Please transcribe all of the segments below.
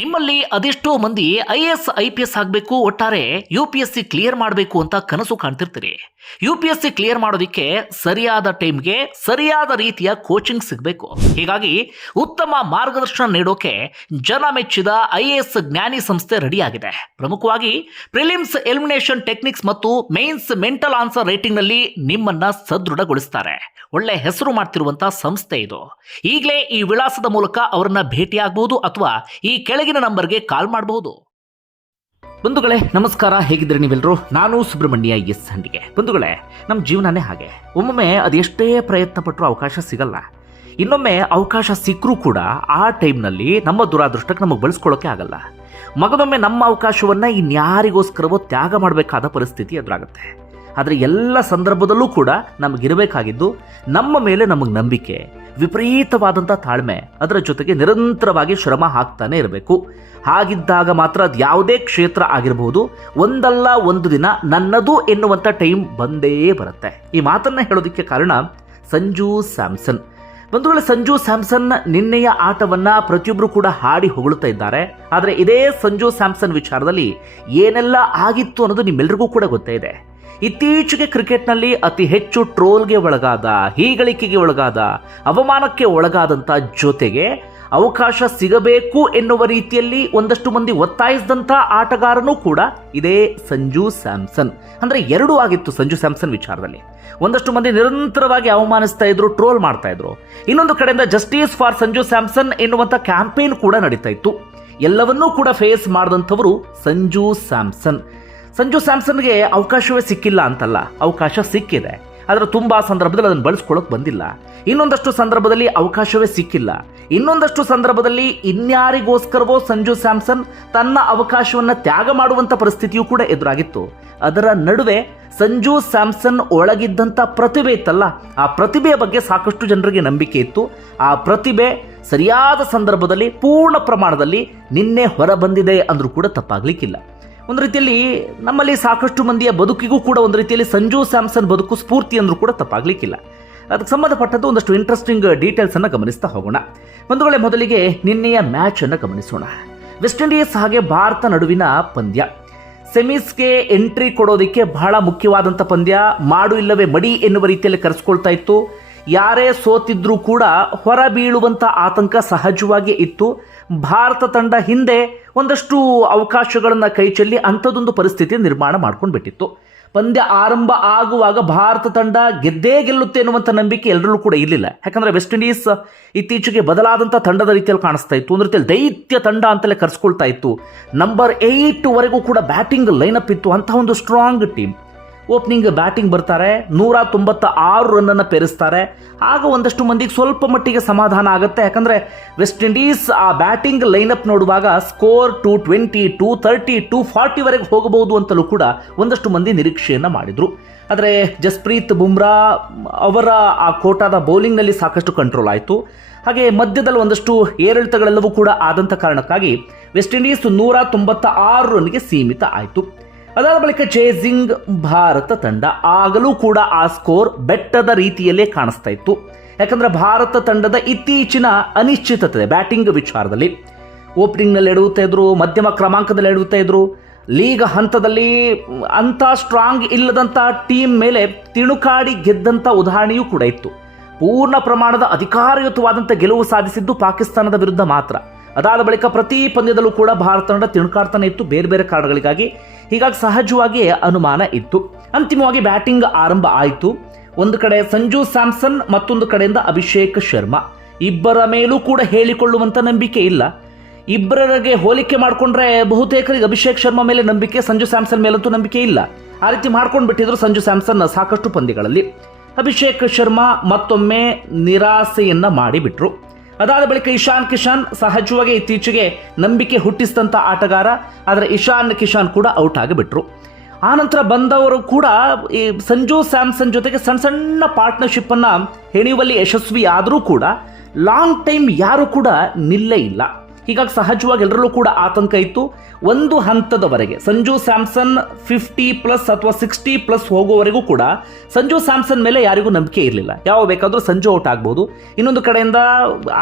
ನಿಮ್ಮಲ್ಲಿ ಅದೆಷ್ಟೋ ಮಂದಿ IAS IPS ಆಗಬೇಕು, ಒಟ್ಟಾರೆ UPSC ಕ್ಲಿಯರ್ ಮಾಡಬೇಕು ಅಂತ ಕನಸು ಕಾಣ್ತಿರ್ತೀರಿ. UPSC ಕ್ಲಿಯರ್ ಮಾಡೋದಕ್ಕೆ ಸರಿಯಾದ ಟೈಮ್ಗೆ ಸರಿಯಾದ ರೀತಿಯ ಕೋಚಿಂಗ್ ಸಿಗಬೇಕು. ಹೀಗಾಗಿ ಉತ್ತಮ ಮಾರ್ಗದರ್ಶನ ನೀಡೋಕೆ ಜನ ಮೆಚ್ಚಿದ IAS ಜ್ಞಾನಿ ಸಂಸ್ಥೆ ರೆಡಿಯಾಗಿದೆ. ಪ್ರಮುಖವಾಗಿ ಪ್ರಿಲಿಮ್ಸ್ ಎಲಿಮಿನೇಷನ್ ಟೆಕ್ನಿಕ್ಸ್ ಮತ್ತು ಮೇನ್ಸ್ ಮೆಂಟಲ್ ಆನ್ಸರ್ ರೈಟಿಂಗ್ ನಲ್ಲಿ ನಿಮ್ಮನ್ನ ಸದೃಢಗೊಳಿಸ್ತಾರೆ. ಒಳ್ಳೆ ಹೆಸರು ಮಾಡ್ತಿರುವಂತಹ ಸಂಸ್ಥೆ ಇದು. ಈಗಲೇ ಈ ವಿಳಾಸದ ಮೂಲಕ ಅವರನ್ನ ಭೇಟಿಯಾಗಬಹುದು ಅಥವಾ ಈ ಕೆಳಗಿನ ನಂಬರ್ಗೆ ಕಾಲ್ ಮಾಡಬಹುದು. ಬಂಧುಗಳೇ ನಮಸ್ಕಾರ, ಹೇಗಿದ್ರೆ ನೀವೆಲ್ಲರೂ? ನಾನು ಸುಬ್ರಹ್ಮಣ್ಯ ಎಸ್ ಹಂಡಿಗೆ. ಬಂಧುಗಳೇ, ನಮ್ಮ ಜೀವನನೇ ಹಾಗೆ. ಒಮ್ಮೊಮ್ಮೆ ಅದೆಷ್ಟೇ ಪ್ರಯತ್ನ ಪಟ್ಟರೂ ಅವಕಾಶ ಸಿಗಲ್ಲ. ಇನ್ನೊಮ್ಮೆ ಅವಕಾಶ ಸಿಕ್ಕರೂ ಕೂಡ ಆ ಟೈಮ್ನಲ್ಲಿ ನಮ್ಮ ದುರಾದೃಷ್ಟಕ್ಕೆ ನಮಗೆ ಬಳಸ್ಕೊಳ್ಳೋಕೆ ಆಗಲ್ಲ. ಮಗದೊಮ್ಮೆ ನಮ್ಮ ಅವಕಾಶವನ್ನು ಇನ್ಯಾರಿಗೋಸ್ಕರವೋ ತ್ಯಾಗ ಮಾಡಬೇಕಾದ ಪರಿಸ್ಥಿತಿ ಎದುರಾಗುತ್ತೆ. ಆದರೆ ಎಲ್ಲ ಸಂದರ್ಭದಲ್ಲೂ ಕೂಡ ನಮಗಿರಬೇಕಾಗಿದ್ದು ನಮ್ಮ ಮೇಲೆ ನಮಗೆ ನಂಬಿಕೆ, ವಿಪರೀತವಾದಂಥ ತಾಳ್ಮೆ, ಅದರ ಜೊತೆಗೆ ನಿರಂತರವಾಗಿ ಶ್ರಮ ಹಾಕ್ತಾನೆ ಇರಬೇಕು. ಹಾಗಿದ್ದಾಗ ಮಾತ್ರ ಅದು ಯಾವುದೇ ಕ್ಷೇತ್ರ ಆಗಿರಬಹುದು, ಒಂದಲ್ಲ ಒಂದು ದಿನ ನನ್ನದು ಎನ್ನುವಂಥ ಟೈಮ್ ಬಂದೇ ಬರುತ್ತೆ. ಈ ಮಾತನ್ನು ಹೇಳೋದಕ್ಕೆ ಕಾರಣ ಸಂಜು ಸ್ಯಾಮ್ಸನ್. ಬಂಧುಗಳೇ, ಸಂಜು ಸ್ಯಾಮ್ಸನ್ ನಿನ್ನೆಯ ಆಟವನ್ನು ಪ್ರತಿಯೊಬ್ಬರು ಕೂಡ ಹಾಡಿ ಹೊಗಳುತ್ತಾ ಇದ್ದಾರೆ. ಆದರೆ ಇದೇ ಸಂಜು ಸ್ಯಾಮ್ಸನ್ ವಿಚಾರದಲ್ಲಿ ಏನೆಲ್ಲ ಆಗಿತ್ತು ಅನ್ನೋದು ನಿಮ್ಮೆಲ್ಲರಿಗೂ ಕೂಡ ಗೊತ್ತೇ ಇದೆ. ಇತ್ತೀಚೆಗೆ ಕ್ರಿಕೆಟ್ನಲ್ಲಿ ಅತಿ ಹೆಚ್ಚು ಟ್ರೋಲ್ಗೆ ಒಳಗಾದ, ಹೀಗಳಿಕೆಗೆ ಒಳಗಾದ, ಅವಮಾನಕ್ಕೆ ಒಳಗಾದಂಥ ಜೊತೆಗೆ ಅವಕಾಶ ಸಿಗಬೇಕು ಎನ್ನುವ ರೀತಿಯಲ್ಲಿ ಒಂದಷ್ಟು ಮಂದಿ ಒತ್ತಾಯಿಸಿದಂಥ ಆಟಗಾರನೂ ಕೂಡ ಇದೇ ಸಂಜು ಸ್ಯಾಮ್ಸನ್. ಅಂದರೆ ಎರಡೂ ಆಗಿತ್ತು ಸಂಜು ಸ್ಯಾಮ್ಸನ್ ವಿಚಾರದಲ್ಲಿ. ಒಂದಷ್ಟು ಮಂದಿ ನಿರಂತರವಾಗಿ ಅವಮಾನಿಸ್ತಾ ಇದ್ರು, ಟ್ರೋಲ್ ಮಾಡ್ತಾ ಇದ್ರು. ಇನ್ನೊಂದು ಕಡೆಯಿಂದ ಜಸ್ಟಿಸ್ ಫಾರ್ ಸಂಜು ಸ್ಯಾಮ್ಸನ್ ಎನ್ನುವಂಥ ಕ್ಯಾಂಪೇನ್ ಕೂಡ ನಡೀತಾ ಇತ್ತು. ಎಲ್ಲವನ್ನೂ ಕೂಡ ಫೇಸ್ ಮಾಡಿದಂಥವರು ಸಂಜು ಸ್ಯಾಮ್ಸನ್. ಸಂಜು ಸ್ಯಾಮ್ಸನ್ಗೆ ಅವಕಾಶವೇ ಸಿಕ್ಕಿಲ್ಲ ಅಂತಲ್ಲ, ಅವಕಾಶ ಸಿಕ್ಕಿದೆ. ಆದರೆ ತುಂಬ ಸಂದರ್ಭದಲ್ಲಿ ಅದನ್ನು ಬಳಸ್ಕೊಳ್ಳೋಕೆ ಬಂದಿಲ್ಲ. ಇನ್ನೊಂದಷ್ಟು ಸಂದರ್ಭದಲ್ಲಿ ಅವಕಾಶವೇ ಸಿಕ್ಕಿಲ್ಲ. ಇನ್ನೊಂದಷ್ಟು ಸಂದರ್ಭದಲ್ಲಿ ಇನ್ಯಾರಿಗೋಸ್ಕರವೋ ಸಂಜು ಸ್ಯಾಮ್ಸನ್ ತನ್ನ ಅವಕಾಶವನ್ನು ತ್ಯಾಗ ಮಾಡುವಂಥ ಪರಿಸ್ಥಿತಿಯೂ ಕೂಡ ಎದುರಾಗಿತ್ತು. ಅದರ ನಡುವೆ ಸಂಜು ಸ್ಯಾಮ್ಸನ್ ಒಳಗಿದ್ದಂಥ ಪ್ರತಿಭೆ ಇತ್ತಲ್ಲ, ಆ ಪ್ರತಿಭೆಯ ಬಗ್ಗೆ ಸಾಕಷ್ಟು ಜನರಿಗೆ ನಂಬಿಕೆ ಇತ್ತು. ಆ ಪ್ರತಿಭೆ ಸರಿಯಾದ ಸಂದರ್ಭದಲ್ಲಿ ಪೂರ್ಣ ಪ್ರಮಾಣದಲ್ಲಿ ನಿನ್ನೆ ಹೊರಬಂದಿದೆ ಅಂದರೂ ಕೂಡ ತಪ್ಪಾಗಲಿಕ್ಕಿಲ್ಲ. ಒಂದು ರೀತಿಯಲ್ಲಿ ನಮ್ಮಲ್ಲಿ ಸಾಕಷ್ಟು ಮಂದಿಯ ಬದುಕಿಗೂ ಕೂಡ ಒಂದು ರೀತಿಯಲ್ಲಿ ಸಂಜು ಸ್ಯಾಮ್ಸನ್ ಬದುಕು ಸ್ಫೂರ್ತಿ ಅಂದರೂ ಕೂಡ ತಪ್ಪಾಗಲಿಕ್ಕಿಲ್ಲ. ಅದಕ್ಕೆ ಸಂಬಂಧಪಟ್ಟದ್ದು ಒಂದಷ್ಟು ಇಂಟ್ರೆಸ್ಟಿಂಗ್ ಡೀಟೇಲ್ಸನ್ನು ಗಮನಿಸ್ತಾ ಹೋಗೋಣ. ಬಂಧುಗಳೇ, ಮೊದಲಿಗೆ ನಿನ್ನೆಯ ಮ್ಯಾಚನ್ನು ಗಮನಿಸೋಣ. ವೆಸ್ಟ್ ಇಂಡೀಸ್ ಹಾಗೆ ಭಾರತ ನಡುವಿನ ಪಂದ್ಯ. ಸೆಮೀಸ್ಗೆ ಎಂಟ್ರಿ ಕೊಡೋದಕ್ಕೆ ಬಹಳ ಮುಖ್ಯವಾದಂಥ ಪಂದ್ಯ. ಮಾಡು ಇಲ್ಲವೇ ಮಡಿ ಎನ್ನುವ ರೀತಿಯಲ್ಲಿ ಕರೆಸ್ಕೊಳ್ತಾ ಇತ್ತು. ಯಾರೇ ಸೋತಿದ್ರೂ ಕೂಡ ಹೊರ ಬೀಳುವಂಥ ಆತಂಕ ಸಹಜವಾಗಿ ಇತ್ತು. ಭಾರತ ತಂಡ ಹಿಂದೆ ಒಂದಷ್ಟು ಅವಕಾಶಗಳನ್ನು ಕೈಚೆಲ್ಲಿ ಅಂಥದ್ದೊಂದು ಪರಿಸ್ಥಿತಿ ನಿರ್ಮಾಣ ಮಾಡ್ಕೊಂಡು ಬಿಟ್ಟಿತ್ತು. ಪಂದ್ಯ ಆರಂಭ ಆಗುವಾಗ ಭಾರತ ತಂಡ ಗೆದ್ದೇ ಗೆಲ್ಲುತ್ತೆ ಎನ್ನುವಂಥ ನಂಬಿಕೆ ಎಲ್ಲರಲ್ಲೂ ಕೂಡ ಇರಲಿಲ್ಲ. ಯಾಕಂದರೆ ವೆಸ್ಟ್ ಇಂಡೀಸ್ ಇತ್ತೀಚೆಗೆ ಬದಲಾದಂಥ ತಂಡದ ರೀತಿಯಲ್ಲಿ ಕಾಣಿಸ್ತಾ ಇತ್ತು. ಒಂದು ರೀತಿಯಲ್ಲಿ ದೈತ್ಯ ತಂಡ ಅಂತಲೇ ಕರೆಸ್ಕೊಳ್ತಾ ಇತ್ತು. ನಂಬರ್ 8 ವರೆಗೂ ಕೂಡ ಬ್ಯಾಟಿಂಗ್ ಲೈನಪ್ ಇತ್ತು. ಅಂತಹ ಒಂದು ಸ್ಟ್ರಾಂಗ್ ಟೀಮ್. ಓಪನಿಂಗ್ ಬ್ಯಾಟಿಂಗ್ ಬರ್ತಾರೆ, 196 ರನ್ನನ್ನು ಪೇರಿಸ್ತಾರೆ. ಆಗ ಒಂದಷ್ಟು ಮಂದಿಗೆ ಸ್ವಲ್ಪ ಮಟ್ಟಿಗೆ ಸಮಾಧಾನ ಆಗುತ್ತೆ. ಯಾಕಂದರೆ ವೆಸ್ಟ್ ಇಂಡೀಸ್ ಆ ಬ್ಯಾಟಿಂಗ್ ಲೈನಪ್ ನೋಡುವಾಗ ಸ್ಕೋರ್ 220, 230, 240 ವರೆಗೆ ಹೋಗಬಹುದು ಅಂತಲೂ ಕೂಡ ಒಂದಷ್ಟು ಮಂದಿ ನಿರೀಕ್ಷೆಯನ್ನು ಮಾಡಿದರು. ಆದರೆ ಜಸ್ಪ್ರೀತ್ ಬುಮ್ರಾ ಅವರ ಆ ಕೋಟಾದ ಬೌಲಿಂಗ್ನಲ್ಲಿ ಸಾಕಷ್ಟು ಕಂಟ್ರೋಲ್ ಆಯಿತು. ಹಾಗೆ ಮಧ್ಯದಲ್ಲಿ ಒಂದಷ್ಟು ಏರಿಳಿತಗಳೆಲ್ಲವೂ ಕೂಡ ಆದಂಥ ಕಾರಣಕ್ಕಾಗಿ ವೆಸ್ಟ್ ಇಂಡೀಸ್ 196 ರನ್ಗೆ ಸೀಮಿತ ಆಯಿತು. ಅದಾದ ಬಳಿಕ ಚೇಸಿಂಗ್ ಭಾರತ ತಂಡ. ಆಗಲೂ ಕೂಡ ಆ ಸ್ಕೋರ್ ಬೆಟ್ಟದ ರೀತಿಯಲ್ಲೇ ಕಾಣಿಸ್ತಾ ಇತ್ತು. ಯಾಕಂದರೆ ಭಾರತ ತಂಡದ ಇತ್ತೀಚಿನ ಅನಿಶ್ಚಿತತೆ ಬ್ಯಾಟಿಂಗ್ ವಿಚಾರದಲ್ಲಿ ಓಪನಿಂಗ್ನಲ್ಲಿ ಎಡುತ್ತಾ ಇದ್ರು, ಮಧ್ಯಮ ಕ್ರಮಾಂಕದಲ್ಲಿ ಎಡುತ್ತಾ ಇದ್ರು. ಲೀಗ್ ಹಂತದಲ್ಲಿ ಅಂಥ ಸ್ಟ್ರಾಂಗ್ ಇಲ್ಲದಂಥ ಟೀಮ್ ಮೇಲೆ ತಿಣುಕಾಡಿ ಗೆದ್ದಂಥ ಉದಾಹರಣೆಯೂ ಕೂಡ ಇತ್ತು. ಪೂರ್ಣ ಪ್ರಮಾಣದ ಅಧಿಕಾರಯುತವಾದಂಥ ಗೆಲುವು ಸಾಧಿಸಿದ್ದು ಪಾಕಿಸ್ತಾನದ ವಿರುದ್ಧ ಮಾತ್ರ. ಅದಾದ ಬಳಿಕ ಪ್ರತಿ ಪಂದ್ಯದಲ್ಲೂ ಕೂಡ ಭಾರತ ತಂಡ ತಿಣುಕಾಡ್ತಾನೆ ಇತ್ತು ಬೇರೆ ಬೇರೆ ಕಾರಣಗಳಿಗಾಗಿ. ಹೀಗಾಗಿ ಸಹಜವಾಗಿ ಅನುಮಾನ ಇತ್ತು. ಅಂತಿಮವಾಗಿ ಬ್ಯಾಟಿಂಗ್ ಆರಂಭ ಆಯಿತು. ಒಂದು ಕಡೆ ಸಂಜು ಸ್ಯಾಮ್ಸನ್, ಮತ್ತೊಂದು ಕಡೆಯಿಂದ ಅಭಿಷೇಕ್ ಶರ್ಮಾ. ಇಬ್ಬರ ಮೇಲೂ ಕೂಡ ಹೇಳಿಕೊಳ್ಳುವಂಥ ನಂಬಿಕೆ ಇಲ್ಲ. ಇಬ್ಬರಿಗೆ ಹೋಲಿಕೆ ಮಾಡಿಕೊಂಡ್ರೆ ಬಹುತೇಕರಿಗೆ ಅಭಿಷೇಕ್ ಶರ್ಮಾ ಮೇಲೆ ನಂಬಿಕೆ, ಸಂಜು ಸ್ಯಾಮ್ಸನ್ ಮೇಲಂತೂ ನಂಬಿಕೆ ಇಲ್ಲ. ಆ ರೀತಿ ಮಾಡ್ಕೊಂಡು ಬಿಟ್ಟಿದ್ರು ಸಂಜು ಸ್ಯಾಮ್ಸನ್ ಸಾಕಷ್ಟು ಪಂದ್ಯಗಳಲ್ಲಿ. ಅಭಿಷೇಕ್ ಶರ್ಮಾ ಮತ್ತೊಮ್ಮೆ ನಿರಾಸೆಯನ್ನ ಮಾಡಿಬಿಟ್ರು. ಅದಾದ ಬಳಿಕ ಇಶಾನ್ ಕಿಶನ್ ಸಹಜವಾಗಿ ಇತ್ತೀಚೆಗೆ ನಂಬಿಕೆ ಹುಟ್ಟಿಸಿದಂಥ ಆಟಗಾರ. ಆದರೆ ಇಶಾನ್ ಕಿಶನ್ ಕೂಡ ಔಟ್ ಆಗಿಬಿಟ್ರು. ಆನಂತರ ಬಂದವರು ಕೂಡ ಈ ಸಂಜು ಸ್ಯಾಮ್ಸನ್ ಜೊತೆಗೆ ಸಣ್ಣ ಸಣ್ಣ ಪಾರ್ಟ್ನರ್ಶಿಪ್ಪನ್ನು ಹೆಣೆಯುವಲ್ಲಿ ಯಶಸ್ವಿ ಆದರೂ ಕೂಡ ಲಾಂಗ್ ಟೈಮ್ ಯಾರೂ ಕೂಡ ನಿಲ್ಲೇ ಇಲ್ಲ. ಹೀಗಾಗಿ ಸಹಜವಾಗಿ ಎಲ್ಲರಲ್ಲೂ ಕೂಡ ಆತಂಕ ಇತ್ತು. ಒಂದು ಹಂತದವರೆಗೆ ಸಂಜು ಸ್ಯಾಮ್ಸನ್ 50+ ಅಥವಾ 60+ ಹೋಗುವವರೆಗೂ ಕೂಡ ಸಂಜು ಸ್ಯಾಮ್ಸನ್ ಮೇಲೆ ಯಾರಿಗೂ ನಂಬಿಕೆ ಇರಲಿಲ್ಲ. ಯಾವ ಬೇಕಾದರೂ ಸಂಜು ಔಟ್ ಆಗ್ಬೋದು, ಇನ್ನೊಂದು ಕಡೆಯಿಂದ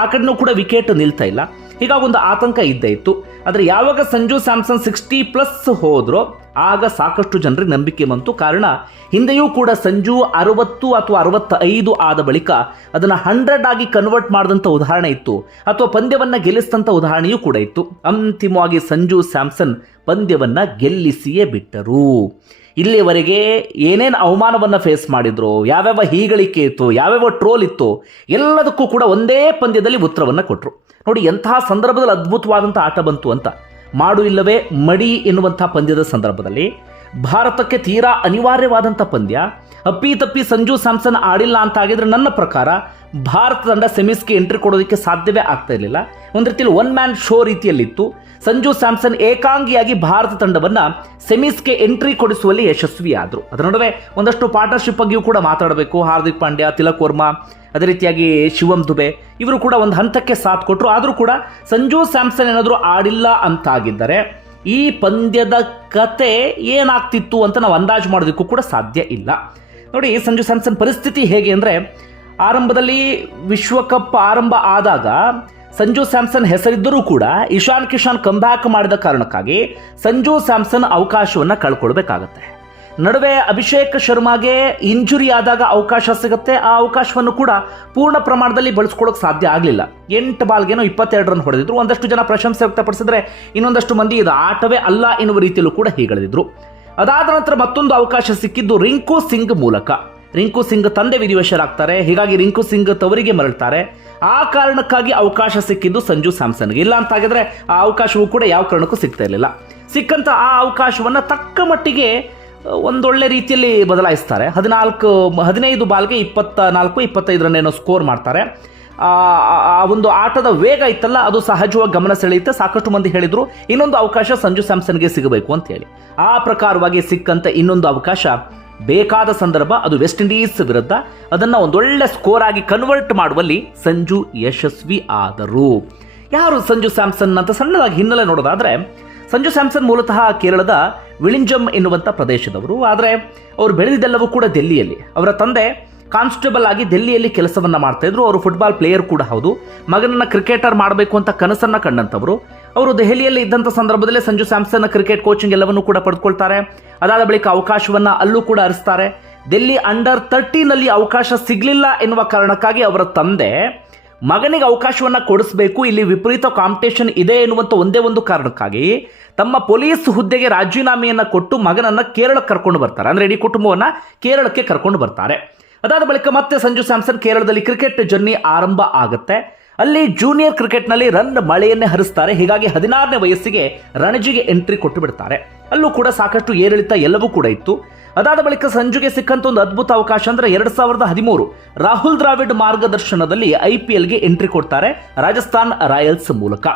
ಆ ಕಡೆನೂ ಕೂಡ ವಿಕೆಟ್ ನಿಲ್ತಾ ಇಲ್ಲ, ಹೀಗಾಗಿ ಒಂದು ಆತಂಕ ಇದ್ದೇ ಇತ್ತು. ಆದರೆ ಯಾವಾಗ ಸಂಜು ಸ್ಯಾಮ್ಸನ್ 60+ ಹೋದ್ರೋ ಆಗ ಸಾಕಷ್ಟು ಜನರಿಗೆ ನಂಬಿಕೆ ಬಂತು. ಕಾರಣ ಹಿಂದೆಯೂ ಕೂಡ ಸಂಜು 60 ಅಥವಾ 65 ಆದ ಬಳಿಕ ಅದನ್ನು 100 ಆಗಿ ಕನ್ವರ್ಟ್ ಮಾಡಿದಂಥ ಉದಾಹರಣೆ ಇತ್ತು, ಅಥವಾ ಪಂದ್ಯವನ್ನು ಗೆಲ್ಲಿಸಿದಂಥ ಉದಾಹರಣೆಯೂ ಕೂಡ ಇತ್ತು. ಅಂತಿಮವಾಗಿ ಸಂಜು ಸ್ಯಾಮ್ಸನ್ ಪಂದ್ಯವನ್ನು ಗೆಲ್ಲಿಸಿಯೇ ಬಿಟ್ಟರು. ಇಲ್ಲಿವರೆಗೆ ಏನೇನು ಅವಮಾನವನ್ನು ಫೇಸ್ ಮಾಡಿದ್ರು, ಯಾವ್ಯಾವ ಹೀಗಳಿಕೆ ಇತ್ತು, ಯಾವ್ಯಾವ ಟ್ರೋಲ್ ಇತ್ತು, ಎಲ್ಲದಕ್ಕೂ ಕೂಡ ಒಂದೇ ಪಂದ್ಯದಲ್ಲಿ ಉತ್ತರವನ್ನು ಕೊಟ್ಟರು. ನೋಡಿ ಎಂತಹ ಸಂದರ್ಭದಲ್ಲಿ ಅದ್ಭುತವಾದಂಥ ಆಟ ಬಂತು ಅಂತ. ಮಾಡು ಇಲ್ಲವೇ ಮಡಿ ಎನ್ನುವಂಥ ಪಂದ್ಯದ ಸಂದರ್ಭದಲ್ಲಿ ಭಾರತಕ್ಕೆ ತೀರಾ ಅನಿವಾರ್ಯವಾದಂಥ ಪಂದ್ಯ. ಅಪ್ಪಿತಪ್ಪಿ ಸಂಜು ಸ್ಯಾಮ್ಸನ್ ಆಡಿಲ್ಲ ಅಂತ ಆಗಿದ್ರೆ ನನ್ನ ಪ್ರಕಾರ ಭಾರತ ತಂಡ ಸೆಮೀಸ್ಗೆ ಎಂಟ್ರಿ ಕೊಡೋದಕ್ಕೆ ಸಾಧ್ಯವೇ ಆಗ್ತಾ ಇರಲಿಲ್ಲ. ಒಂದು ರೀತಿಯಲ್ಲಿ ಒನ್ ಮ್ಯಾನ್ ಶೋ ರೀತಿಯಲ್ಲಿತ್ತು. ಸಂಜು ಸ್ಯಾಮ್ಸನ್ ಏಕಾಂಗಿಯಾಗಿ ಭಾರತ ತಂಡವನ್ನು ಸೆಮೀಸ್ಗೆ ಎಂಟ್ರಿ ಕೊಡಿಸುವಲ್ಲಿ ಯಶಸ್ವಿಯಾದರು. ಅದರ ನಡುವೆ ಒಂದಷ್ಟು ಪಾರ್ಟ್ನರ್ಶಿಪ್ ಬಗ್ಗೆಯೂ ಕೂಡ ಮಾತಾಡಬೇಕು. ಹಾರ್ದಿಕ್ ಪಾಂಡ್ಯ, ತಿಲಕ್ ವರ್ಮಾ, ಅದೇ ರೀತಿಯಾಗಿ ಶಿವಮ್ ದುಬೆ ಇವರು ಕೂಡ ಒಂದು ಹಂತಕ್ಕೆ ಸಾಥ್ ಕೊಟ್ಟರು. ಆದರೂ ಕೂಡ ಸಂಜು ಸ್ಯಾಮ್ಸನ್ ಏನಾದರೂ ಆಡಿಲ್ಲ ಅಂತಾಗಿದ್ದರೆ ಈ ಪಂದ್ಯದ ಕತೆ ಏನಾಗ್ತಿತ್ತು ಅಂತ ನಾವು ಅಂದಾಜು ಮಾಡೋದಕ್ಕೂ ಕೂಡ ಸಾಧ್ಯ ಇಲ್ಲ. ನೋಡಿ ಸಂಜು ಸ್ಯಾಮ್ಸನ್ ಪರಿಸ್ಥಿತಿ ಹೇಗೆ ಅಂದರೆ, ಆರಂಭದಲ್ಲಿ ವಿಶ್ವಕಪ್ ಆರಂಭ ಆದಾಗ ಸಂಜು ಸ್ಯಾಮ್ಸನ್ ಹೆಸರಿದ್ದರೂ ಕೂಡ ಇಶಾನ್ ಕಿಶನ್ ಕಂಬ್ಯಾಕ್ ಮಾಡಿದ ಕಾರಣಕ್ಕಾಗಿ ಸಂಜು ಸ್ಯಾಮ್ಸನ್ ಅವಕಾಶವನ್ನು ಕಳ್ಕೊಳ್ಬೇಕಾಗತ್ತೆ. ನಡುವೆ ಅಭಿಷೇಕ್ ಶರ್ಮಾಗೆ ಇಂಜುರಿ ಆದಾಗ ಅವಕಾಶ ಸಿಗುತ್ತೆ. ಆ ಅವಕಾಶವನ್ನು ಕೂಡ ಪೂರ್ಣ ಪ್ರಮಾಣದಲ್ಲಿ ಬಳಸ್ಕೊಳ್ಳೋಕೆ ಸಾಧ್ಯ ಆಗಲಿಲ್ಲ. 8 ಬಾಲ್ಗೇನೋ 22 ರನ್ ಹೊಡೆದಿದ್ರು. ಒಂದಷ್ಟು ಜನ ಪ್ರಶಂಸೆ ವ್ಯಕ್ತಪಡಿಸಿದ್ರೆ ಇನ್ನೊಂದಷ್ಟು ಮಂದಿ ಇದು ಆಟವೇ ಅಲ್ಲ ಎನ್ನುವ ರೀತಿಯಲ್ಲೂ ಕೂಡ ಹೀಗಳಿದ್ರು. ಅದಾದ ನಂತರ ಮತ್ತೊಂದು ಅವಕಾಶ ಸಿಕ್ಕಿದ್ದು ರಿಂಕು ಸಿಂಗ್ ಮೂಲಕ. ರಿಂಕು ಸಿಂಗ್ ತಂದೆ ವಿಧಿವಶರಾಗ್ತಾರೆ, ಹೀಗಾಗಿ ರಿಂಕು ಸಿಂಗ್ ತವರಿಗೆ ಮರಳ್ತಾರೆ. ಆ ಕಾರಣಕ್ಕಾಗಿ ಅವಕಾಶ ಸಿಕ್ಕಿದ್ದು ಸಂಜು ಸ್ಯಾಮ್ಸನ್ಗೆ. ಇಲ್ಲ ಅಂತಾಗಿದ್ರೆ ಆ ಅವಕಾಶವೂ ಕೂಡ ಯಾವ ಕಾರಣಕ್ಕೂ ಸಿಗ್ತಾ ಇರಲಿಲ್ಲ. ಸಿಕ್ಕಂಥ ಆ ಅವಕಾಶವನ್ನು ತಕ್ಕ ಮಟ್ಟಿಗೆ ಒಂದೊಳ್ಳೆ ರೀತಿಯಲ್ಲಿ ಬದಲಾಯಿಸ್ತಾರೆ. 15 ಬಾಲ್ಗೆ 24-25 ರನ್ ಏನೋ ಸ್ಕೋರ್ ಮಾಡ್ತಾರೆ. ಆ ಒಂದು ಆಟದ ವೇಗ ಇತ್ತಲ್ಲ ಅದು ಸಹಜವಾಗಿ ಗಮನ ಸೆಳೆಯುತ್ತೆ. ಸಾಕಷ್ಟು ಮಂದಿ ಹೇಳಿದ್ರು ಇನ್ನೊಂದು ಅವಕಾಶ ಸಂಜು ಸ್ಯಾಮ್ಸನ್ಗೆ ಸಿಗಬೇಕು ಅಂತ ಹೇಳಿ. ಆ ಪ್ರಕಾರವಾಗಿ ಸಿಕ್ಕಂತ ಇನ್ನೊಂದು ಅವಕಾಶ ಬೇಕಾದ ಸಂದರ್ಭ, ಅದು ವೆಸ್ಟ್ ಇಂಡೀಸ್ ವಿರುದ್ಧ. ಅದನ್ನು ಒಂದೊಳ್ಳೆ ಸ್ಕೋರ್ ಆಗಿ ಕನ್ವರ್ಟ್ ಮಾಡುವಲ್ಲಿ ಸಂಜು ಯಶಸ್ವಿ ಆದರು. ಯಾರು ಸಂಜು ಸ್ಯಾಮ್ಸನ್ ಅಂತ ಸಣ್ಣದಾಗಿ ಹಿನ್ನೆಲೆ ನೋಡೋದಾದ್ರೆ, ಸಂಜು ಸ್ಯಾಮ್ಸನ್ ಮೂಲತಃ ಕೇರಳದ ವಿಳಿಂಜಮ್ ಎನ್ನುವಂಥ ಪ್ರದೇಶದವರು. ಆದರೆ ಅವರು ಬೆಳೆದಿದ್ದೆಲ್ಲವೂ ಕೂಡ ದೆಹಲಿಯಲ್ಲಿ. ಅವರ ತಂದೆ ಕಾನ್ಸ್ಟೇಬಲ್ ಆಗಿ ದೆಹಲಿಯಲ್ಲಿ ಕೆಲಸವನ್ನು ಮಾಡ್ತಾ ಇದ್ರು. ಅವರು ಫುಟ್ಬಾಲ್ ಪ್ಲೇಯರ್ ಕೂಡ ಹೌದು. ಮಗನನ್ನ ಕ್ರಿಕೆಟರ್ ಮಾಡಬೇಕು ಅಂತ ಕನಸನ್ನು ಕಂಡಂಥವರು. ಅವರು ದೆಹಲಿಯಲ್ಲಿ ಇದ್ದಂಥ ಸಂದರ್ಭದಲ್ಲೇ ಸಂಜು ಸ್ಯಾಮ್ಸನ್ ಕ್ರಿಕೆಟ್ ಕೋಚಿಂಗ್ ಎಲ್ಲವನ್ನೂ ಕೂಡ ಪಡೆದುಕೊಳ್ತಾರೆ. ಅದಾದ ಬಳಿಕ ಅವಕಾಶವನ್ನು ಅಲ್ಲೂ ಕೂಡ ಅರಿಸ್ತಾರೆ. ಡೆಲ್ಲಿ ಅಂಡರ್ 13ನಲ್ಲಿ ಅವಕಾಶ ಸಿಗಲಿಲ್ಲ ಎನ್ನುವ ಕಾರಣಕ್ಕಾಗಿ ಅವರ ತಂದೆ ಮಗನಿಗೆ ಅವಕಾಶವನ್ನು ಕೊಡಿಸಬೇಕು, ಇಲ್ಲಿ ವಿಪರೀತ ಕಾಂಪಿಟೇಷನ್ ಇದೆ ಎನ್ನುವಂಥ ಒಂದೇ ಒಂದು ಕಾರಣಕ್ಕಾಗಿ ತಮ್ಮ ಪೊಲೀಸ್ ಹುದ್ದೆಗೆ ರಾಜೀನಾಮೆಯನ್ನು ಕೊಟ್ಟು ಮಗನನ್ನು ಕೇರಳಕ್ಕೆ ಕರ್ಕೊಂಡು ಬರ್ತಾರೆ. ಅಂದರೆ ಇಡೀ ಕುಟುಂಬವನ್ನು ಕೇರಳಕ್ಕೆ ಕರ್ಕೊಂಡು ಬರ್ತಾರೆ. ಅದಾದ ಬಳಿಕ ಮತ್ತೆ ಸಂಜು ಸ್ಯಾಮ್ಸನ್ ಕೇರಳದಲ್ಲಿ ಕ್ರಿಕೆಟ್ ಜರ್ನಿ ಆರಂಭ ಆಗುತ್ತೆ. ಅಲ್ಲಿ ಜೂನಿಯರ್ ಕ್ರಿಕೆಟ್ನಲ್ಲಿ ರನ್ ಮಳೆಯನ್ನೇ ಹರಿಸ್ತಾರೆ. ಹೀಗಾಗಿ 16ನೇ ವಯಸ್ಸಿಗೆ ರಣಜಿಗೆ ಎಂಟ್ರಿ ಕೊಟ್ಟು ಬಿಡ್ತಾರೆ. ಅಲ್ಲೂ ಕೂಡ ಸಾಕಷ್ಟು ಏರಿಳಿತ ಎಲ್ಲವೂ ಕೂಡ ಇತ್ತು. ಅದಾದ ಬಳಿಕ ಸಂಜುಗೆ ಸಿಕ್ಕಂತ ಒಂದು ಅದ್ಭುತ ಅವಕಾಶ ಅಂದರೆ 2013 ರಾಹುಲ್ ದ್ರಾವಿಡ್ ಮಾರ್ಗದರ್ಶನದಲ್ಲಿ IPLಗೆ ಎಂಟ್ರಿ ಕೊಡ್ತಾರೆ ರಾಜಸ್ಥಾನ್ ರಾಯಲ್ಸ್ ಮೂಲಕ.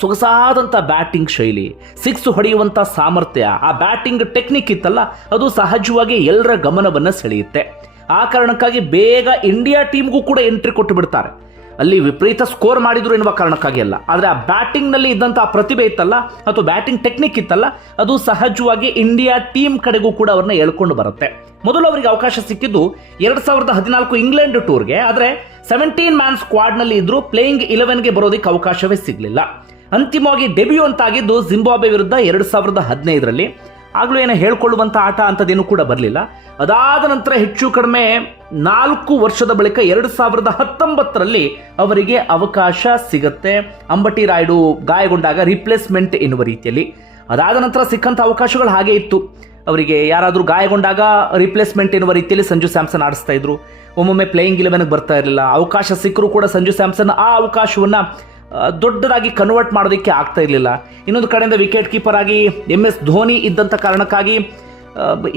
ಸೊಗಸಾದಂಥ ಬ್ಯಾಟಿಂಗ್ ಶೈಲಿ, 6 ಹೊಡೆಯುವಂಥ ಸಾಮರ್ಥ್ಯ, ಆ ಬ್ಯಾಟಿಂಗ್ ಟೆಕ್ನಿಕ್ ಇತ್ತಲ್ಲ ಅದು ಸಹಜವಾಗಿ ಎಲ್ಲರ ಗಮನವನ್ನು ಸೆಳೆಯುತ್ತೆ. ಆ ಕಾರಣಕ್ಕಾಗಿ ಬೇಗ ಇಂಡಿಯಾ ಟೀಮ್ಗೂ ಕೂಡ ಎಂಟ್ರಿ ಕೊಟ್ಟು ಬಿಡ್ತಾರೆ. ಅಲ್ಲಿ ವಿಪರೀತ ಸ್ಕೋರ್ ಮಾಡಿದ್ರು ಎನ್ನುವ ಕಾರಣಕ್ಕಾಗಿ ಅಲ್ಲ, ಆದರೆ ಆ ಬ್ಯಾಟಿಂಗ್ನಲ್ಲಿ ಇದ್ದಂಥ ಪ್ರತಿಭೆ ಇತ್ತಲ್ಲ ಅಥವಾ ಬ್ಯಾಟಿಂಗ್ ಟೆಕ್ನಿಕ್ ಇತ್ತಲ್ಲ ಅದು ಸಹಜವಾಗಿ ಇಂಡಿಯಾ ಟೀಮ್ ಕಡೆಗೂ ಕೂಡ ಅವ್ರನ್ನ ಎಳ್ಕೊಂಡು ಬರುತ್ತೆ. ಮೊದಲು ಅವರಿಗೆ ಅವಕಾಶ ಸಿಕ್ಕಿದ್ದು 2014 ಇಂಗ್ಲೆಂಡ್ ಟೂರ್ಗೆ. ಆದರೆ 17 ಮ್ಯಾನ್ ಸ್ಕ್ವಾಡ್ನಲ್ಲಿ ಇದ್ರು, ಪ್ಲೇಯಿಂಗ್ 11ಗೆ ಬರೋದಕ್ಕೆ ಅವಕಾಶವೇ ಸಿಗಲಿಲ್ಲ. ಅಂತಿಮವಾಗಿ ಡೆಬ್ಯೂ ಅಂತಾಗಿದ್ದು ಜಿಂಬಾಬ್ವೆ ವಿರುದ್ಧ 2015ರಲ್ಲಿ. ಆಗಲೂ ಏನೋ ಹೇಳ್ಕೊಳ್ಳುವಂಥ ಆಟ ಅಂಥದ್ದೇನೂ ಕೂಡ ಬರಲಿಲ್ಲ. ಅದಾದ ನಂತರ ಹೆಚ್ಚು ಕಡಿಮೆ 4 ವರ್ಷದ ಬಳಿಕ 2019ರಲ್ಲಿ ಅವರಿಗೆ ಅವಕಾಶ ಸಿಗುತ್ತೆ. ಅಂಬಟಿ ರಾಯುಡು ಗಾಯಗೊಂಡಾಗ ರಿಪ್ಲೇಸ್ಮೆಂಟ್ ಎನ್ನುವ ರೀತಿಯಲ್ಲಿ. ಅದಾದ ನಂತರ ಸಿಕ್ಕಂಥ ಅವಕಾಶಗಳು ಹಾಗೆ ಇತ್ತು. ಅವರಿಗೆ ಯಾರಾದರೂ ಗಾಯಗೊಂಡಾಗ ರಿಪ್ಲೇಸ್ಮೆಂಟ್ ಎನ್ನುವ ರೀತಿಯಲ್ಲಿ ಸಂಜು ಸ್ಯಾಮ್ಸನ್ ಆಡಿಸ್ತಾ ಇದ್ರು. ಒಮ್ಮೊಮ್ಮೆ ಪ್ಲೇಯಿಂಗ್ 11ಗೆ ಬರ್ತಾ ಇರಲಿಲ್ಲ. ಅವಕಾಶ ಸಿಕ್ಕರೂ ಕೂಡ ಸಂಜು ಸ್ಯಾಮ್ಸನ್ ಆ ಅವಕಾಶವನ್ನು ದೊಡ್ಡದಾಗಿ ಕನ್ವರ್ಟ್ ಮಾಡೋದಕ್ಕೆ ಆಗ್ತಾ ಇರಲಿಲ್ಲ. ಇನ್ನೊಂದು ಕಡೆಯಿಂದ ವಿಕೆಟ್ ಕೀಪರ್ ಆಗಿ MS ಧೋನಿ ಇದ್ದಂಥ ಕಾರಣಕ್ಕಾಗಿ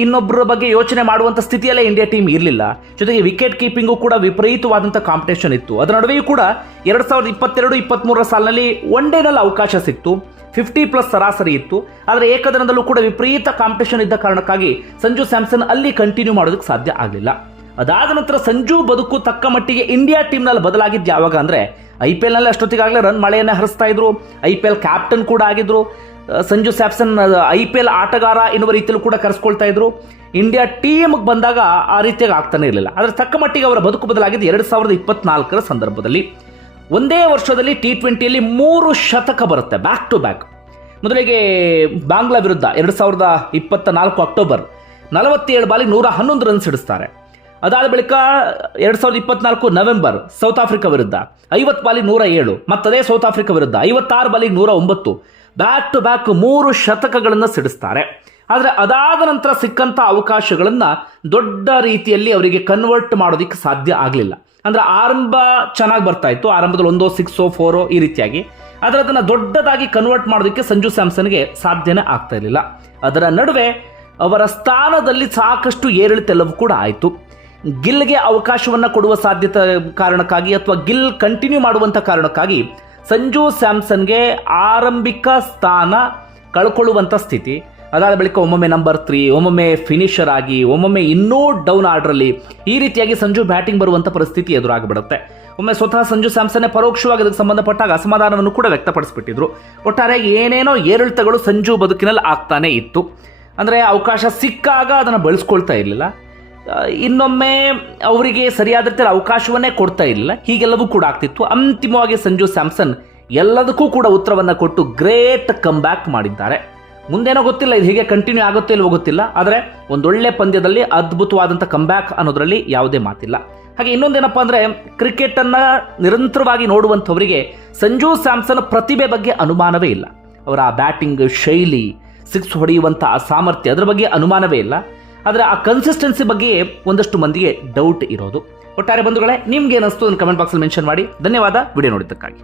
ಇನ್ನೊಬ್ಬರ ಬಗ್ಗೆ ಯೋಚನೆ ಮಾಡುವಂಥ ಸ್ಥಿತಿಯಲ್ಲೇ ಇಂಡಿಯಾ ಟೀಮ್ ಇರಲಿಲ್ಲ. ಜೊತೆಗೆ ವಿಕೆಟ್ ಕೀಪಿಂಗು ಕೂಡ ವಿಪರೀತವಾದಂಥ ಕಾಂಪಿಟೇಷನ್ ಇತ್ತು. ಅದರ ನಡುವೆಯೂ ಕೂಡ 2022-23 ಸಾಲಿನಲ್ಲಿ ಒನ್ ಡೇನಲ್ಲಿ ಅವಕಾಶ ಸಿಕ್ತು. 50+ ಸರಾಸರಿ ಇತ್ತು. ಆದರೆ ಏಕದಿನದಲ್ಲೂ ಕೂಡ ವಿಪರೀತ ಕಾಂಪಿಟೇಷನ್ ಇದ್ದ ಕಾರಣಕ್ಕಾಗಿ ಸಂಜು ಸ್ಯಾಮ್ಸನ್ ಅಲ್ಲಿ ಕಂಟಿನ್ಯೂ ಮಾಡೋದಕ್ಕೆ ಸಾಧ್ಯ ಆಗಲಿಲ್ಲ. ಅದಾದ ನಂತರ ಸಂಜು ಬದುಕು ತಕ್ಕ ಮಟ್ಟಿಗೆ ಇಂಡಿಯಾ ಟೀಮ್ನಲ್ಲಿ ಬದಲಾಗಿದ್ದು ಯಾವಾಗ ಅಂದರೆ IPL ನಲ್ಲಿ ಅಷ್ಟೊತ್ತಿಗಾಗಲೇ ರನ್ ಮಳೆಯನ್ನು ಹರಿಸ್ತಾ ಇದ್ರು. IPL ಕ್ಯಾಪ್ಟನ್ ಕೂಡ ಆಗಿದ್ರು. ಸಂಜು ಸ್ಯಾಮ್ಸನ್ IPL ಆಟಗಾರ ಎನ್ನುವ ರೀತಿಯಲ್ಲೂ ಕೂಡ ಕರೆಸ್ಕೊಳ್ತಾ ಇದ್ರು. ಇಂಡಿಯಾ ಟೀಮ್ಗೆ ಬಂದಾಗ ಆ ರೀತಿಯಾಗಿ ಆಗ್ತಾನೆ ಇರಲಿಲ್ಲ. ಆದರೆ ತಕ್ಕ ಮಟ್ಟಿಗೆ ಅವರ ಬದುಕು ಬದಲಾಗಿದ್ದು 2024 ಸಂದರ್ಭದಲ್ಲಿ. ಒಂದೇ ವರ್ಷದಲ್ಲಿ T20ಯಲ್ಲಿ 3 ಶತಕ ಬರುತ್ತೆ ಬ್ಯಾಕ್ ಟು ಬ್ಯಾಕ್. ಮೊದಲಿಗೆ ಬಾಂಗ್ಲಾ ವಿರುದ್ಧ 2024 ಅಕ್ಟೋಬರ್ 47 ಬಾಲಿಗೆ 111 ರನ್ ಸಿಡಿಸ್ತಾರೆ. ಅದಾದ ಬಳಿಕ 2024 ನವೆಂಬರ್ ಸೌತ್ ಆಫ್ರಿಕಾ ವಿರುದ್ಧ 50 ಬಾಲಿಗೆ 107, ಮತ್ತದೇ ಸೌತ್ ಆಫ್ರಿಕಾ ವಿರುದ್ಧ 56 ಬಾಲಿಗೆ 109, ಬ್ಯಾಕ್ ಟು ಬ್ಯಾಕ್ 3 ಶತಕಗಳನ್ನು ಸಿಡಿಸ್ತಾರೆ. ಆದರೆ ಅದಾದ ನಂತರ ಸಿಕ್ಕಂಥ ಅವಕಾಶಗಳನ್ನು ದೊಡ್ಡ ರೀತಿಯಲ್ಲಿ ಅವರಿಗೆ ಕನ್ವರ್ಟ್ ಮಾಡೋದಕ್ಕೆ ಸಾಧ್ಯ ಆಗಲಿಲ್ಲ. ಅಂದರೆ ಆರಂಭ ಚೆನ್ನಾಗಿ ಬರ್ತಾ ಇತ್ತು, ಆರಂಭದಲ್ಲಿ 1 6 4 ಈ ರೀತಿಯಾಗಿ. ಆದರೆ ಅದನ್ನು ದೊಡ್ಡದಾಗಿ ಕನ್ವರ್ಟ್ ಮಾಡೋದಕ್ಕೆ ಸಂಜು ಸ್ಯಾಮ್ಸನ್ಗೆ ಸಾಧ್ಯನೇ ಆಗ್ತಾ ಇರಲಿಲ್ಲ. ಅದರ ನಡುವೆ ಅವರ ಸ್ಥಾನದಲ್ಲಿ ಸಾಕಷ್ಟು ಏರಿಳಿತೆಲ್ಲವೂ ಕೂಡ ಆಯಿತು. ಗಿಲ್ಗೆ ಅವಕಾಶವನ್ನು ಕೊಡುವ ಸಾಧ್ಯತೆ ಕಾರಣಕ್ಕಾಗಿ ಅಥವಾ ಗಿಲ್ ಕಂಟಿನ್ಯೂ ಮಾಡುವಂಥ ಕಾರಣಕ್ಕಾಗಿ ಸಂಜು ಸ್ಯಾಮ್ಸನ್ಗೆ ಆರಂಭಿಕ ಸ್ಥಾನ ಕಳ್ಕೊಳ್ಳುವಂಥ ಸ್ಥಿತಿ. ಅದಾದ ಬಳಿಕ ಒಮ್ಮೊಮ್ಮೆ ನಂಬರ್ 3, ಒಮ್ಮೊಮ್ಮೆ ಫಿನಿಷರ್ ಆಗಿ, ಒಮ್ಮೊಮ್ಮೆ ಇನ್ನೂ ಡೌನ್ ಆರ್ಡ್ರಲ್ಲಿ ಈ ರೀತಿಯಾಗಿ ಸಂಜು ಬ್ಯಾಟಿಂಗ್ ಬರುವಂಥ ಪರಿಸ್ಥಿತಿ ಎದುರಾಗಿಬಿಡುತ್ತೆ. ಒಮ್ಮೆ ಸ್ವತಃ ಸಂಜು ಸ್ಯಾಮ್ಸನ್ನೇ ಪರೋಕ್ಷವಾಗಿ ಅದಕ್ಕೆ ಸಂಬಂಧಪಟ್ಟಾಗ ಅಸಮಾಧಾನವನ್ನು ಕೂಡ ವ್ಯಕ್ತಪಡಿಸ್ಬಿಟ್ಟಿದ್ರು. ಒಟ್ಟಾರೆಯಾಗಿ ಏನೇನೋ ಏರಿಳಿತಗಳು ಸಂಜು ಬದುಕಿನಲ್ಲಿ ಆಗ್ತಾನೆ ಇತ್ತು. ಅಂದರೆ ಅವಕಾಶ ಸಿಕ್ಕಾಗ ಅದನ್ನು ಬಳಸ್ಕೊಳ್ತಾ ಇರಲಿಲ್ಲ, ಇನ್ನೊಮ್ಮೆ ಅವರಿಗೆ ಸರಿಯಾದ ರೀತಿಯಲ್ಲಿ ಅವಕಾಶವನ್ನೇ ಕೊಡ್ತಾ ಇರಲಿಲ್ಲ. ಹೀಗೆಲ್ಲವೂ ಕೂಡ ಆಗ್ತಿತ್ತು. ಅಂತಿಮವಾಗಿ ಸಂಜು ಸ್ಯಾಮ್ಸನ್ ಎಲ್ಲದಕ್ಕೂ ಕೂಡ ಉತ್ತರವನ್ನು ಕೊಟ್ಟು ಗ್ರೇಟ್ ಕಮ್ ಬ್ಯಾಕ್ ಮಾಡಿದ್ದಾರೆ. ಮುಂದೇನೋ ಗೊತ್ತಿಲ್ಲ, ಇದು ಹೀಗೆ ಕಂಟಿನ್ಯೂ ಆಗುತ್ತೋ ಇಲ್ವೋ ಗೊತ್ತಿಲ್ಲ. ಆದರೆ ಒಂದೊಳ್ಳೆ ಪಂದ್ಯದಲ್ಲಿ ಅದ್ಭುತವಾದಂಥ ಕಮ್ ಬ್ಯಾಕ್ ಅನ್ನೋದರಲ್ಲಿ ಯಾವುದೇ ಮಾತಿಲ್ಲ. ಹಾಗೆ ಇನ್ನೊಂದೇನಪ್ಪ ಅಂದರೆ ಕ್ರಿಕೆಟನ್ನು ನಿರಂತರವಾಗಿ ನೋಡುವಂಥವರಿಗೆ ಸಂಜು ಸ್ಯಾಮ್ಸನ್ ಪ್ರತಿಭೆ ಬಗ್ಗೆ ಅನುಮಾನವೇ ಇಲ್ಲ. ಅವರ ಬ್ಯಾಟಿಂಗ್ ಶೈಲಿ, 6 ಹೊಡೆಯುವಂಥ ಸಾಮರ್ಥ್ಯ, ಅದರ ಬಗ್ಗೆ ಅನುಮಾನವೇ ಇಲ್ಲ. ಆದರೆ ಆ ಕನ್ಸಿಸ್ಟೆನ್ಸಿ ಬಗ್ಗೆ ಒಂದಷ್ಟು ಮಂದಿಗೆ ಡೌಟ್ ಇರೋದು. ಒಟ್ಟಾರೆ ಬಂಧುಗಳೇ, ನಿಮ್ಗೆ ಏನಿಸ್ತು ಅದನ್ನು ಕಮೆಂಟ್ ಬಾಕ್ಸಲ್ಲಿ ಮೆನ್ಷನ್ ಮಾಡಿ. ಧನ್ಯವಾದ ವಿಡಿಯೋ ನೋಡಿದ್ದಕ್ಕಾಗಿ.